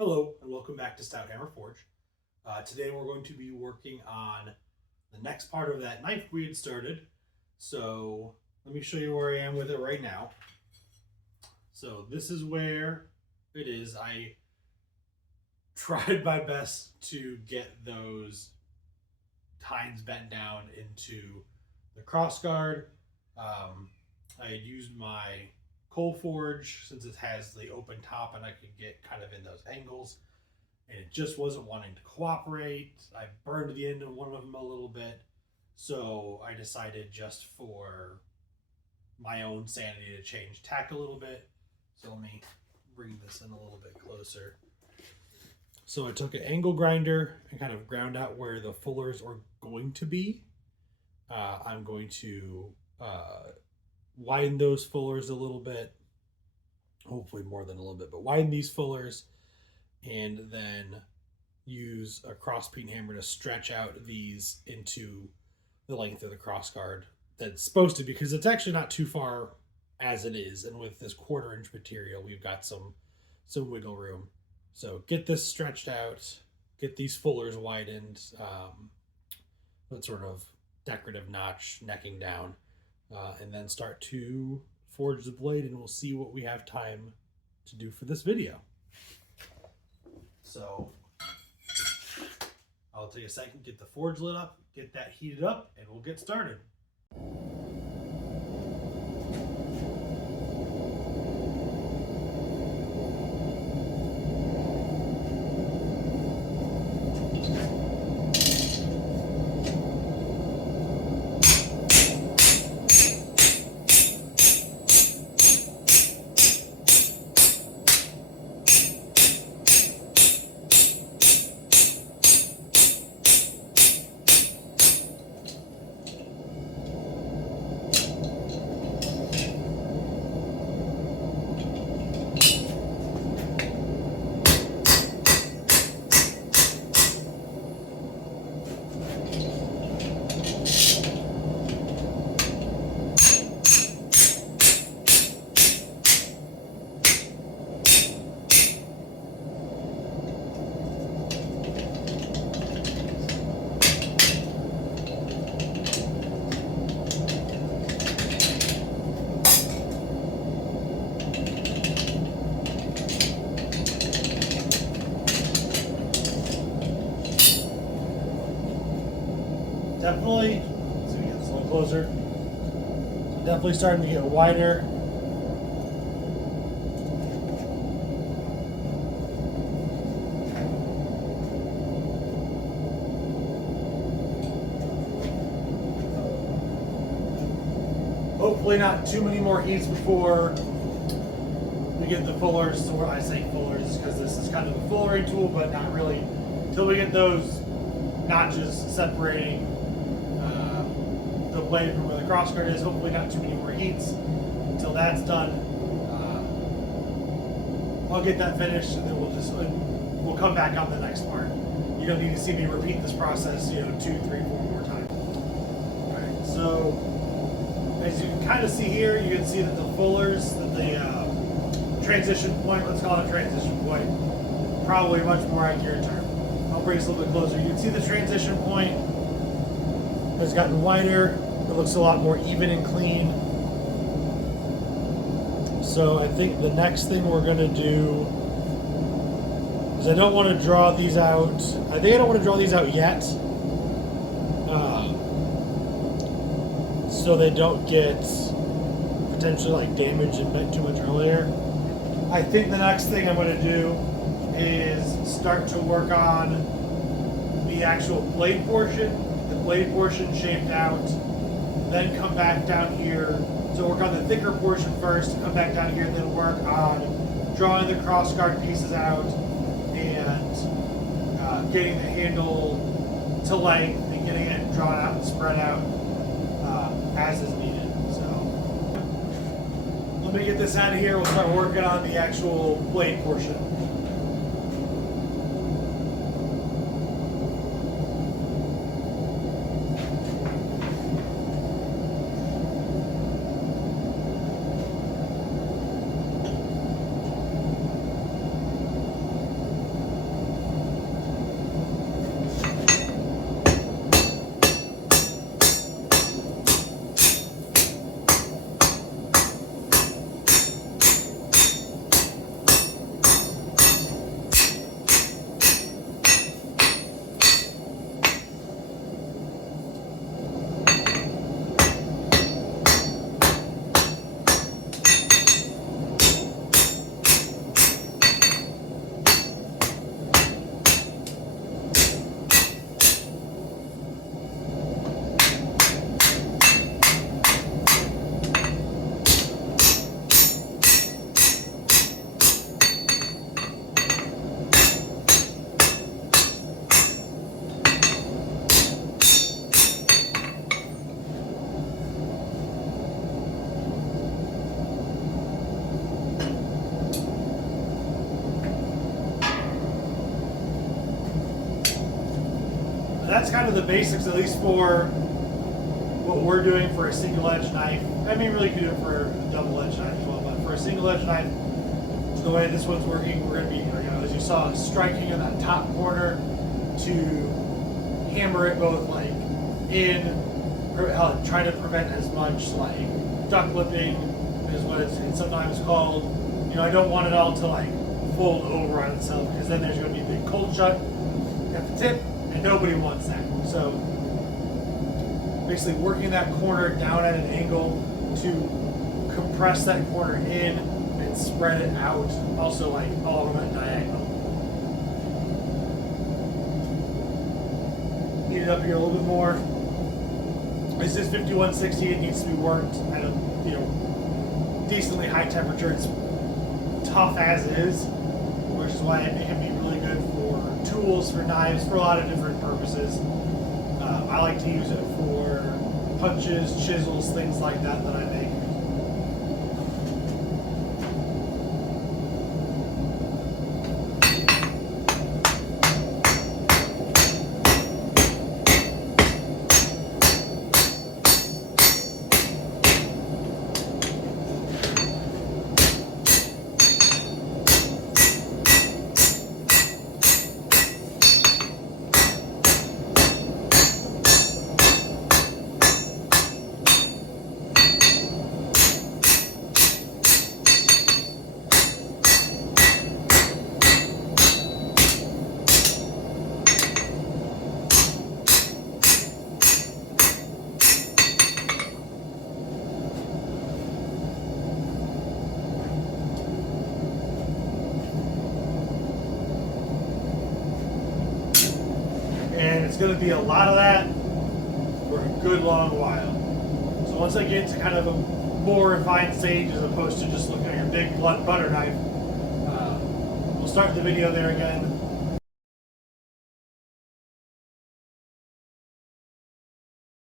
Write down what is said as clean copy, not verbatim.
Hello and welcome back to Stout Hammer Forge. Today we're going to be working on the next part of that knife we had started. So let me show you where I am with it right now. So this is where it is. I tried my best to get those tines bent down into the crossguard. I had used my Coal Forge since it has the open top and I could get kind of in those angles, and it just wasn't wanting to cooperate. I burned the end of one of them a little bit, so I decided just for my own sanity to change tack a little bit. So let me bring this in a little bit closer. So I took an angle grinder and kind of ground out where the fullers are going to be. I'm going to widen those fullers a little bit, hopefully more than a little bit, but widen these fullers, and then use a cross peen hammer to stretch out these into the length of the crossguard that's supposed to be, because it's actually not too far as it is, and with this 1/4 inch material we've got some wiggle room. So get this stretched out, get these fullers widened, that sort of decorative notch necking down, and then start to forge the blade, and we'll see what we have time to do for this video. So I'll take a second, get the forge lit up, get that heated up, and we'll get started. Definitely, so we get this a little closer. Definitely starting to get wider. Hopefully not too many more heats before we get the fullers. So when I say fullers, because this is kind of a fullering tool, but not really, until we get those notches separating the blade from where the crossguard is. Hopefully not too many more heats until that's done. I'll get that finished, and then we'll come back on the next part. You're gonna need to see me repeat this process, 2, 3, 4 more times. All right, so as you can kind of see here, you can see that the fullers, that the transition point, let's call it a transition point, probably a much more accurate term. I'll bring this a little bit closer. You can see the transition point has gotten wider. It looks a lot more even and clean. So I think the next thing we're gonna do is, I don't want to draw these out. I think I don't want to draw these out yet, so they don't get potentially like damaged and bent too much earlier. I think the next thing I'm going to do is start to work on the actual blade portion. The blade portion shaped out, then come back down here. So work on the thicker portion first, come back down here, then work on drawing the crossguard pieces out and getting the handle to length and getting it drawn out and spread out as is needed. So let me get this out of here. We'll start working on the actual blade portion. that's kind of the basics, at least for what we're doing for a single edge knife. I mean, really, you could do it for a double edge knife as well, but for a single edge knife, the way this one's working, we're going to be, as you saw, striking in that top corner to hammer it both like in, trying to prevent as much like duck lipping is what it's sometimes called. I don't want it all to like fold over on itself, because then there's going to be a big cold shut at the tip, and nobody wants that. So basically working that corner down at an angle to compress that corner in and spread it out, also like all around that diagonal. Heat it up here a little bit more. This is 5160. It needs to be worked at a decently high temperature. It's tough as is, which is why it can be really good for tools, for knives, for a lot of different purposes. I like to use it for punches, chisels, things like that I make. And it's going to be a lot of that for a good long while. So once I get to kind of a more refined stage, as opposed to just looking at your big blunt butter knife, we'll start the video there again.